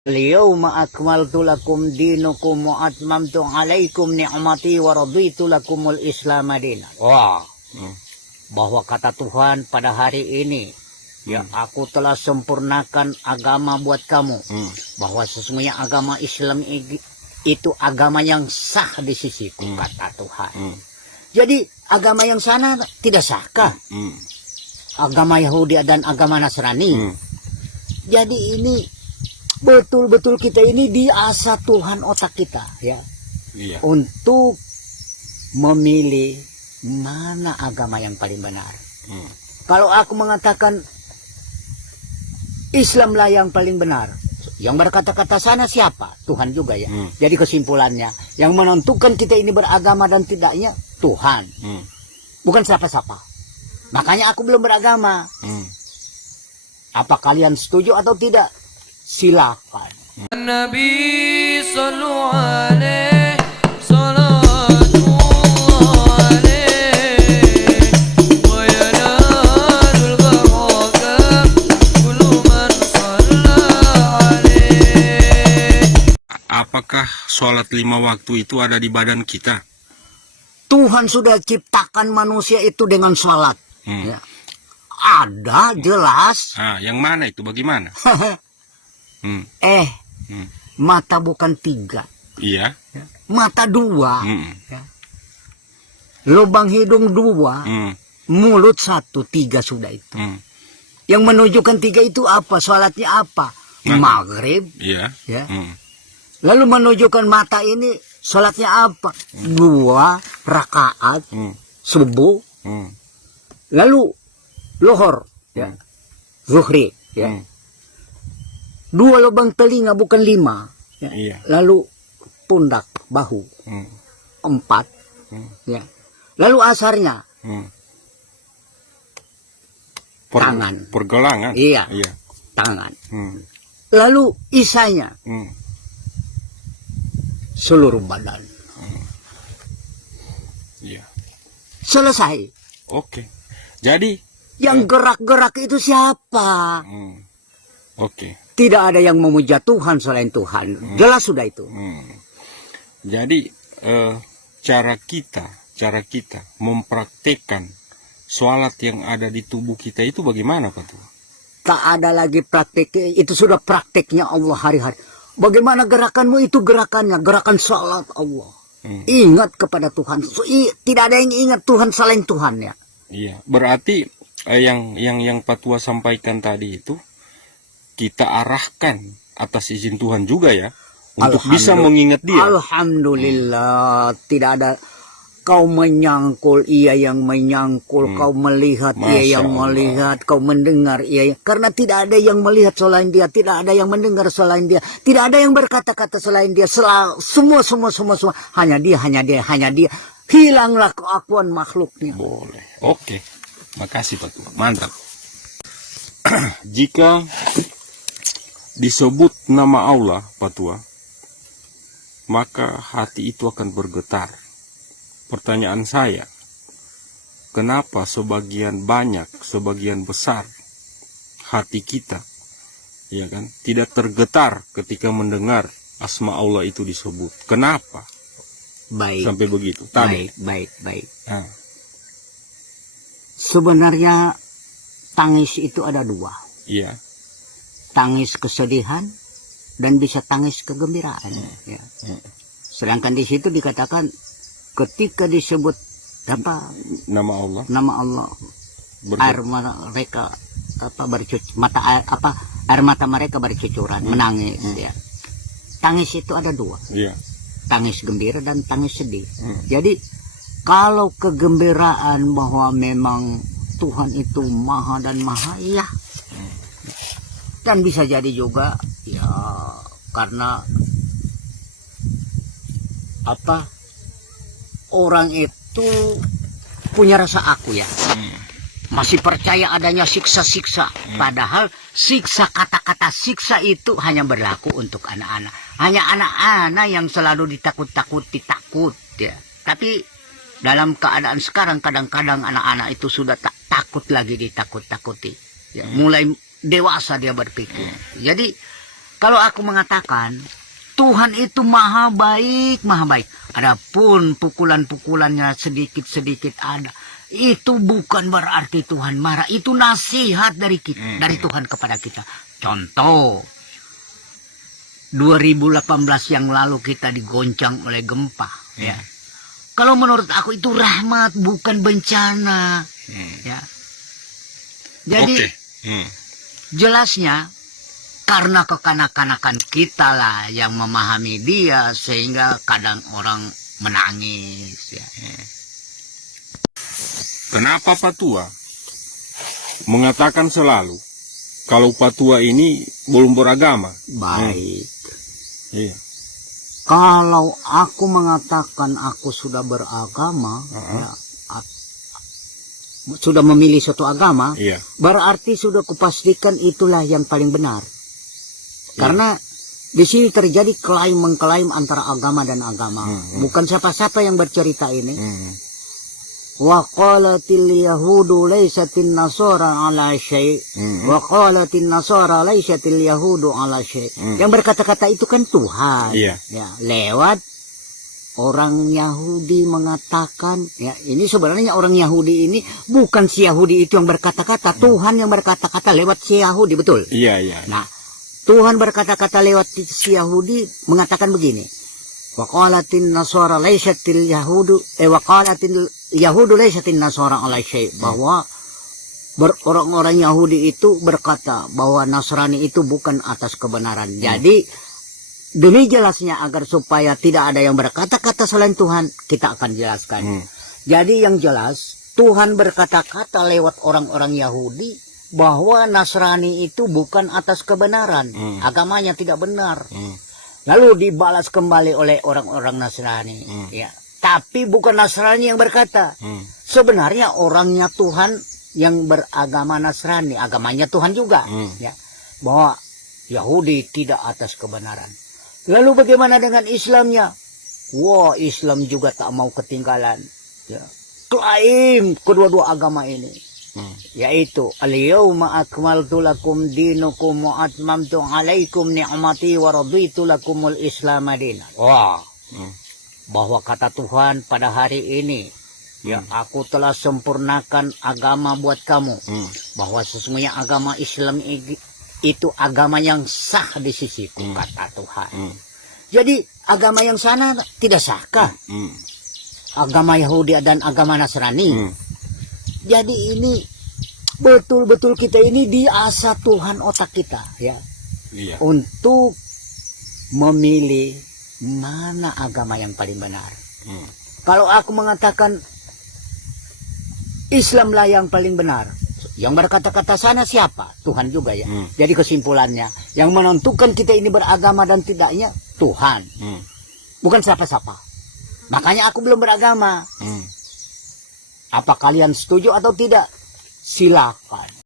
Al-yawma akmaltu lakum dinukum wa atmamtu alaikum ni'mati wa raditu lakumul Islam dinan. Wah, bahwa kata Tuhan pada hari ini, ya aku telah sempurnakan agama buat kamu. Bahwa sesungguhnya agama Islam itu agama yang sah di sisiku, kata Tuhan. Jadi agama yang sana tidak sahkah? Agama Yahudi dan agama Nasrani. Jadi ini betul-betul kita ini diasah Tuhan otak kita, ya, untuk memilih mana agama yang paling benar. Kalau aku mengatakan Islamlah yang paling benar, yang berkata-kata sana siapa? Tuhan juga, ya. Jadi kesimpulannya, yang menentukan kita ini beragama dan tidaknya Tuhan, bukan siapa-siapa. Makanya aku belum beragama. Apa kalian setuju atau tidak? Silakan. Nabi sallallahu alaihi salatullah alaihi wa yanalul barakah kullu man shalla alaihi. Apakah sholat 5 waktu itu ada di badan kita? Tuhan sudah ciptakan manusia itu dengan salat. Ya. Ada, jelas. Yang mana itu? Bagaimana? Mata bukan 3. Iya. Ya. Mata 2. Ya. Lubang hidung 2. Mulut 1, 3 sudah itu. Yang menunjukkan 3 itu apa? Salatnya apa? Maghrib. Iya. Ya. Lalu menunjukkan mata ini salatnya apa? 2 rakaat subuh. Lalu lohor, ya. Zuhri, ya. 2 lubang telinga bukan 5, ya. Iya. Lalu pundak, bahu 4, ya. Lalu asarnya tangan, pergelangan. iya. Tangan. Lalu isanya seluruh badan. Iya. Selesai. Oke. Jadi yang gerak-gerak itu siapa? Oke. Tidak ada yang memuja Tuhan selain Tuhan. Jelas sudah itu. Jadi cara kita mempraktekkan sholat yang ada di tubuh kita itu bagaimana, Pak Tuh? Tak ada lagi praktek, itu sudah prakteknya Allah hari-hari. Bagaimana gerakanmu itu gerakannya, gerakan sholat Allah. Ingat kepada Tuhan. Tidak ada yang ingat Tuhan selain Tuhan, ya. Iya, berarti yang Pak Tua sampaikan tadi itu kita arahkan atas izin Tuhan juga, ya, untuk bisa mengingat Dia. Alhamdulillah, tidak ada kau menyangkul, ia yang menyangkul, kau melihat, ia yang melihat, kau mendengar, ia yang... Karena tidak ada yang melihat selain Dia, tidak ada yang mendengar selain Dia, tidak ada yang berkata-kata selain Dia, semua hanya Dia. Hilanglah keakuan makhluknya. Boleh. Oke. Makasih Pak Tua. Mantap. Jika disebut nama Allah, Pak Tua, maka hati itu akan bergetar. Pertanyaan saya, kenapa sebagian besar hati kita, ya kan, tidak tergetar ketika mendengar asma Allah itu disebut? Kenapa? Baik. Sampai begitu. Baik. Sebenarnya tangis itu ada 2. Iya. Tangis kesedihan dan bisa tangis kegembiraan. Ya. Sedangkan di situ dikatakan ketika disebut apa? Nama Allah. Air mereka air mata mereka bercucuran, menangis. Ya. Tangis itu ada 2. Iya. Tangis gembira dan tangis sedih. Jadi kalau kegembiraan bahwa memang Tuhan itu maha dan maha, ya. Dan bisa jadi juga ya karena orang itu punya rasa aku, ya. Masih percaya adanya siksa-siksa. Padahal kata-kata siksa itu hanya berlaku untuk anak-anak. Hanya anak-anak yang selalu ditakut-takuti, ya. Tapi dalam keadaan sekarang kadang-kadang anak-anak itu sudah tak takut lagi ditakut-takuti. Ya, mulai dewasa dia berpikir. Jadi Kalau aku mengatakan Tuhan itu maha baik, maha baik. Adapun pukulan-pukulannya sedikit-sedikit ada. Itu bukan berarti Tuhan marah. Itu nasihat dari kita, dari Tuhan kepada kita. Contoh, 2018 yang lalu kita digoncang oleh gempa. Ya. Kalau menurut aku itu rahmat, bukan bencana. Ya. Jadi jelasnya karena kekanak-kanakan kita lah yang memahami dia sehingga kadang orang menangis. Ya. Kenapa Patua mengatakan selalu kalau Patua ini belum beragama? Baik. Iya. Kalau aku mengatakan aku sudah beragama, ya, sudah memilih suatu agama, Iya. berarti sudah kupastikan itulah yang paling benar. Karena di sini terjadi klaim-mengklaim antara agama dan agama. Bukan siapa-siapa yang bercerita ini. Wa qalatil yahudu laysatin nasara ala syai' wa qalatin nasara laysatil yahudu ala syai'. Yang berkata-kata itu kan Tuhan. Iya. Ya, lewat orang Yahudi mengatakan, ya ini sebenarnya orang Yahudi ini bukan si Yahudi itu yang berkata-kata, Tuhan yang berkata-kata lewat si Yahudi, betul? Iya, iya. Nah, Tuhan berkata-kata lewat si Yahudi mengatakan begini. Wa qalatin nasara laysatil yahudu wa qalatil yahudu laysatin nasara ala syai', bahwa orang-orang Yahudi itu berkata bahwa Nasrani itu bukan atas kebenaran. Jadi demi jelasnya agar supaya tidak ada yang berkata-kata selain Tuhan, kita akan jelaskan. Jadi yang jelas Tuhan berkata-kata lewat orang-orang Yahudi bahwa Nasrani itu bukan atas kebenaran, agamanya tidak benar. Lalu dibalas kembali oleh orang-orang Nasrani. Ya, tapi bukan Nasrani yang berkata. Sebenarnya orangnya Tuhan yang beragama Nasrani, agamanya Tuhan juga. Ya, bahwa Yahudi tidak atas kebenaran. Lalu bagaimana dengan Islamnya? Wah, Islam juga tak mau ketinggalan. Ya, klaim kedua-dua agama ini. Yaitu al-yawma akmaltu lakum dinukum wa atmamtu alaikum ni'mati wa raditu lakumul Islam dinan. Wah. Bahwa kata Tuhan pada hari ini, ya aku telah sempurnakan agama buat kamu. Bahwa sesungguhnya agama Islam itu agama yang sah di sisiku, kata Tuhan. Jadi agama yang sana tidak sahkah? Agama Yahudi dan agama Nasrani. Jadi ini betul-betul kita ini diasah Tuhan otak kita, ya, untuk memilih mana agama yang paling benar. Kalau aku mengatakan Islamlah yang paling benar, yang berkata-kata sana siapa? Tuhan juga, ya. Jadi kesimpulannya, yang menentukan kita ini beragama dan tidaknya Tuhan, bukan siapa-siapa. Makanya aku belum beragama. Apa kalian setuju atau tidak? Silakan.